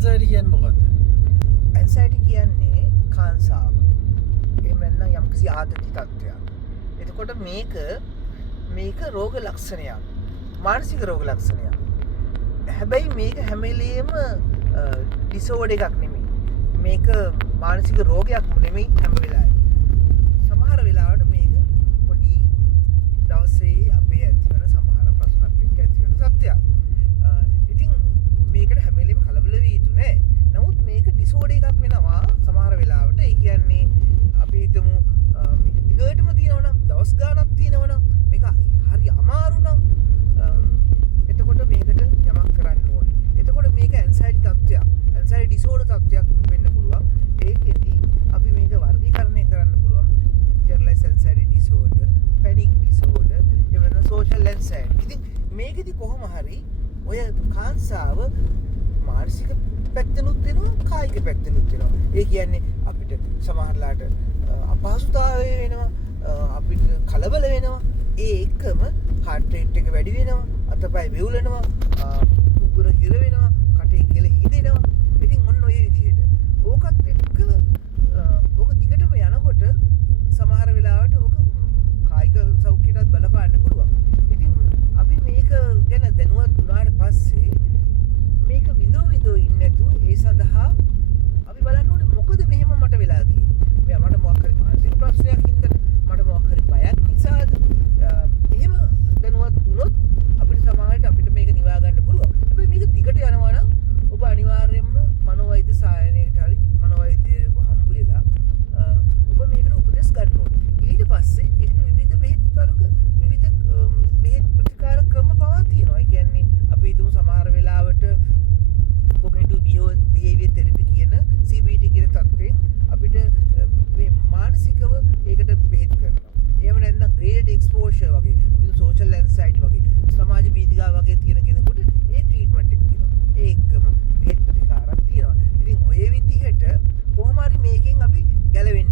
Anxiety කියන්නේ මොකද්ද? Anxiety කියන්නේ කාන්සාව. එහෙම නැත්නම් යම්කිසි ආතති තත්ත්වයක්. එතකොට මේක රෝග ලක්ෂණයක්. මානසික රෝග ලක්ෂණයක්. හැබැයි මේක හැම වෙලේම ඩිසෝඩර් එකක් නෙමෙයි. මේක මානසික රෝගයක් නෙමෙයි හැම වෙලාවෙම. සමහර වෙලාවට මේක පොඩි දවසේ අපේ ඇති වෙන සමහර ප්‍රශ්නත් එක්ක ඇති වෙන සත්‍යයක්. ඉතින් මේකට හැම වෙලේම කලබල වෙ යුතු නෑ. නමුත් මේක ඩිසෝඩර් එකක් වෙනවා සමහර වෙලාවට. ඒ කියන්නේ අපි හිතමු මේක දිගටම තියෙනවා නම් දවස් ගාණක් තියෙනවා නම් මේක හරි අමාරු නම් එතකොට මේකට යමක් කරන්න ඕනේ. එතකොට මේක ඇන්සයිටි තත්ත්වයක්. ඇන්සයිටි ඩිසෝඩර් තත්ත්වයක් වෙන්න පුළුවන්. ඒකෙදි අපි මේක වර්ගීකරණය කරන්න පුළුවන්. Generalise anxiety disorder, panic disorder, එහෙම නැත්නම් සෝෂල් ඇන්සයිටි. ඉතින් මේකෙදි කොහොම හරි ඔය කාන්සාව මානසික පැත්තෙනුත් වෙනවා, කායික පැත්තෙනුත් වෙනවා. ඒ කියන්නේ අපිට සමහරලාට අපහසුතාවය වෙනවා, අපිට කලබල වෙනවා. ඒ එක්කම heart rate එක වැඩි වෙනවා, අතපය වෙවුලනවා, උගුර හිර වෙනවා, කටේ කෙල හිදෙනවා. ඉතින් ඔන්න ඔය විදිහට. ඕකත් එක්ක ඕක දිගටම යනකොට සමහර වෙලාවට ඕක කායික සෞඛ්‍යයටත් බලපාන්න පුළුවන්. ඉතින් අපි මේක ගැන දැනුවත් වුණාට පස්සේ මේක විඳෝ ඉන්නේ නැතුව ඒ සඳහා අපි බලන්න ඕනේ මොකද මෙහෙම මට වෙලා තියෙන්නේ. මට මොකක් හරි මානසික ප්‍රශ්නයක් හින්දාද, මට මොකක් හරි බයක් නිසාද? එහෙම දැනුවත් වුණොත් අපිට සමාජයට අපිට මේක නිවා ගන්න පුළුවන්. හැබැයි මේක දිගට යනවා නම් ඔබ අනිවාර්යයෙන්ම මනෝවෛද්‍ය සායනයකට හරි මනෝවෛද්‍යයෙකු හම්බ වෙලා ඔබ මේකට උපදෙස් ගන්න ඕනේ. ඊට පස්සේ ඒකට විවිධ බෙහෙත් වර්ග විවිධ බෙහෙත් ප්‍රතිකාර ක්‍රම පවා තියෙනවා. ඒ කියන්නේ අපි හිතමු සමහර වෙලාවට cognitive behavior therapy කියන CBT කියන තත්ත්වයෙන් අපිට මේ මානසිකව ඒකට බෙහෙත් කරනවා. එහෙම නැත්නම් graded exposure වගේ අපි social anxiety වගේ සමාජ බීතිකාව වගේ තියෙන කෙනෙකුට ඒ ට්‍රීට්මන්ට් එක තියෙනවා. ඒ එක්කම බෙහෙත් ප්‍රතිකාරක් තියෙනවා. ඉතින් ඔය විදිහට කොහොම හරි මේකෙන් අපි ගැලවෙන්න